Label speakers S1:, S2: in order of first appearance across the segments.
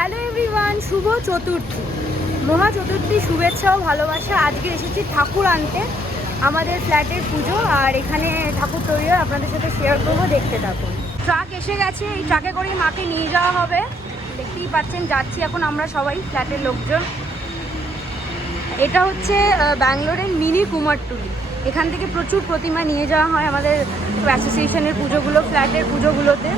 S1: Hello everyone, শুভ চতুর্থী। মহা চতুর্থী শুভেচ্ছা ও ভালোবাসা। আজকে এসেছি ঠাকুর আনতে, আমাদের ফ্ল্যাটের পুজো, আর এখানে ঠাকুর তৈরি হয়, আপনাদের সাথে শেয়ার করব, দেখতে থাকুন। ট্রাক এসে গেছে, এই ট্রাকে করেই মাকে নিয়ে যাওয়া হবে। দেখতেই পাচ্ছেন, যাচ্ছি এখন আমরা সবাই, ফ্ল্যাটের লোকজন। এটা হচ্ছে ব্যাঙ্গালোরের মিনি কুমারটুলি। এখান থেকে প্রচুর প্রতিমা নিয়ে যাওয়া হয় আমাদের অ্যাসোসিয়েশনের পুজোগুলো, ফ্ল্যাটের পুজোগুলোতে।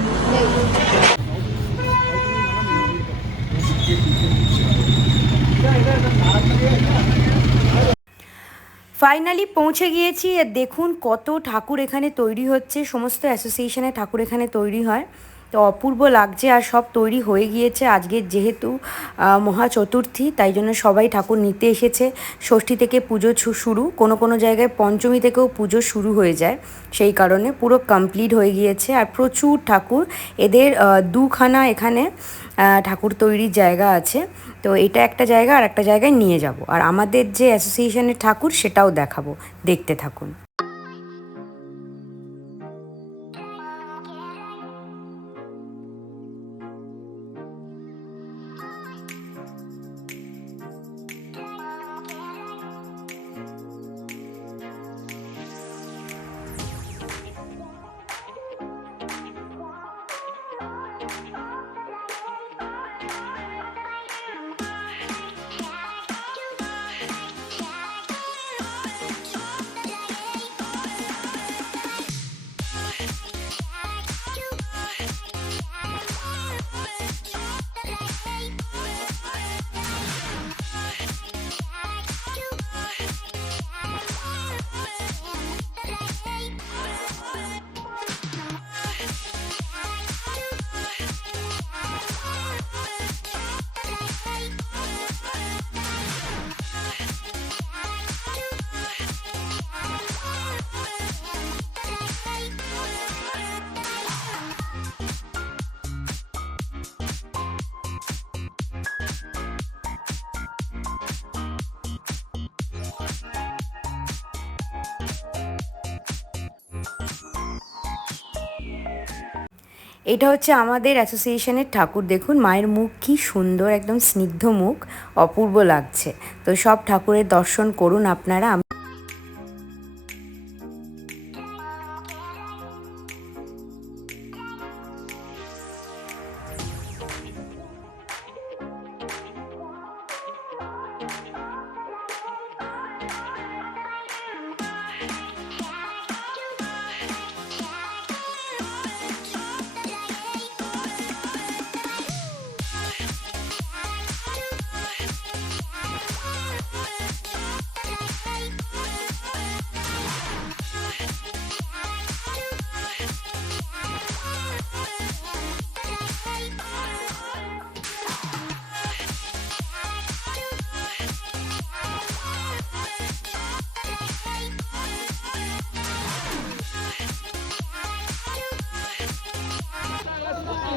S1: ফাইনালি পৌঁছে গিয়েছি। আর দেখুন কত ঠাকুর এখানে তৈরি হচ্ছে। সমস্ত অ্যাসোসিয়েশনে ঠাকুর এখানে তৈরি হয়। তো অপূর্ব লাগছে আর সব তৈরি হয়ে গিয়েছে। আজকে যেহেতু মহা চতুর্থী তাই জন্য সবাই ঠাকুর নিতে এসেছে। ষষ্ঠী থেকে পুজো শুরু। কোনো কোনো জায়গায় পঞ্চমী থেকেও পুজো শুরু হয়ে যায়। সেই কারণে পুরো কমপ্লিট হয়ে গিয়েছে। আর প্রচুর ঠাকুর। এদের দুখানা এখানে ঠাকুর তৈরির জায়গা আছে। তো এটা একটা জায়গা আর একটা জায়গায় নিয়ে যাব। আর আমাদের যে অ্যাসোসিয়েশনের ঠাকুর, সেটাও দেখাবো। দেখতে থাকুন। এটা হচ্ছে আমাদের অ্যাসোসিয়েশনের ঠাকুর। দেখুন, মায়ের মুখ কি সুন্দর, একদম স্নিগ্ধ মুখ, অপূর্ব লাগছে। তো সব ঠাকুরের দর্শন করুন আপনারা।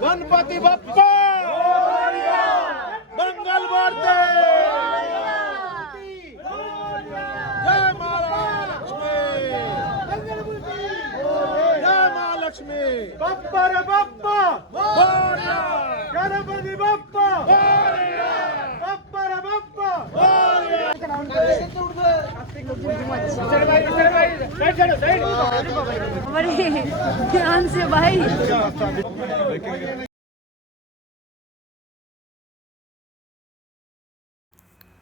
S2: गणपती बाप्पा मंगल मूर्ती जय महालक्ष्मी जय महालक्ष्मी बाप्पा रे बाप्पा गणपती बाप्पा बाप्पा रे बाप्पा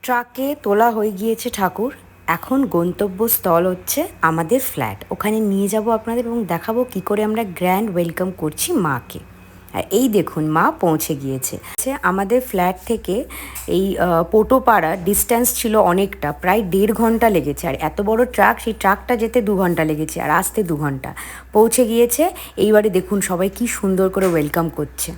S1: ট্রাকে তোলা হয়ে গিয়েছে ঠাকুর। এখন গন্তব্যস্থল হচ্ছে আমাদের ফ্ল্যাট। ওখানে নিয়ে যাব আপনাদের এবং দেখাবো কি করে আমরা গ্র্যান্ড ওয়েলকাম করছি মাকে।
S2: আর এই দেখুন, মা পৌঁছে গিয়েছে। আমাদের ফ্ল্যাট থেকে এই পোটোপাড়া ডিস্ট্যান্স ছিল অনেকটা, প্রায় দেড় ঘণ্টা লেগেছে। আর এত বড় ট্রাক সেই ট্রাকটা যেতে দু ঘণ্টা লেগেছে, আর আসতে দু ঘণ্টা। পৌঁছে গিয়েছে, এইবারে দেখুন সবাই কি সুন্দর করে ওয়েলকাম করছে।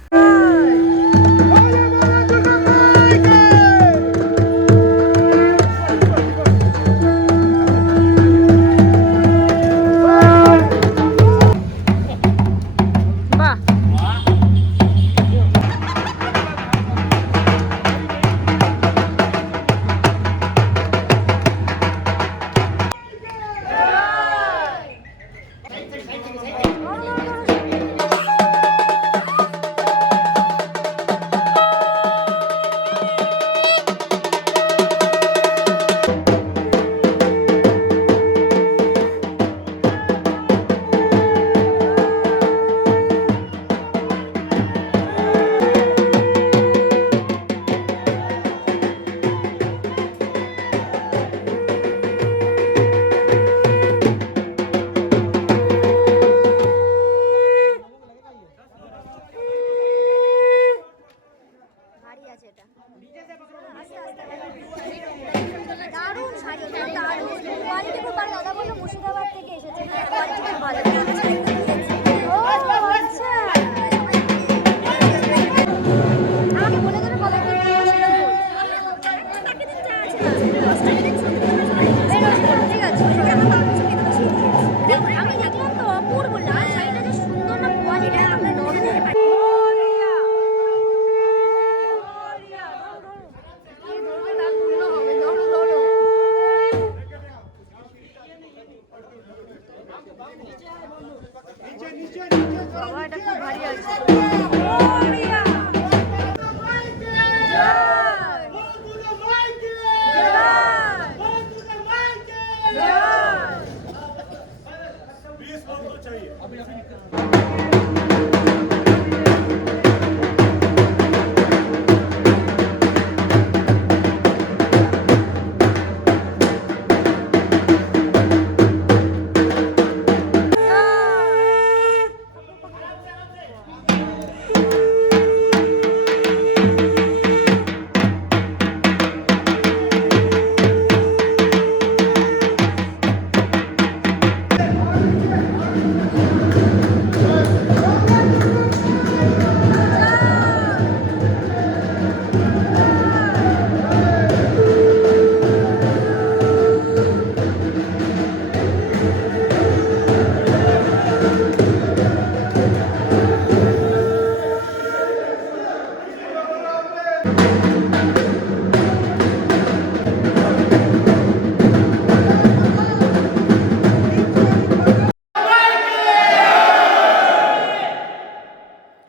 S3: বাবা এটা খুব ভারী আছে चाहिए अभी अभी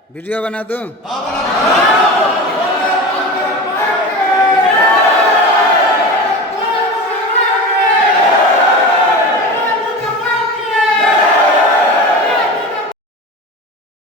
S4: वीडियो बना दूं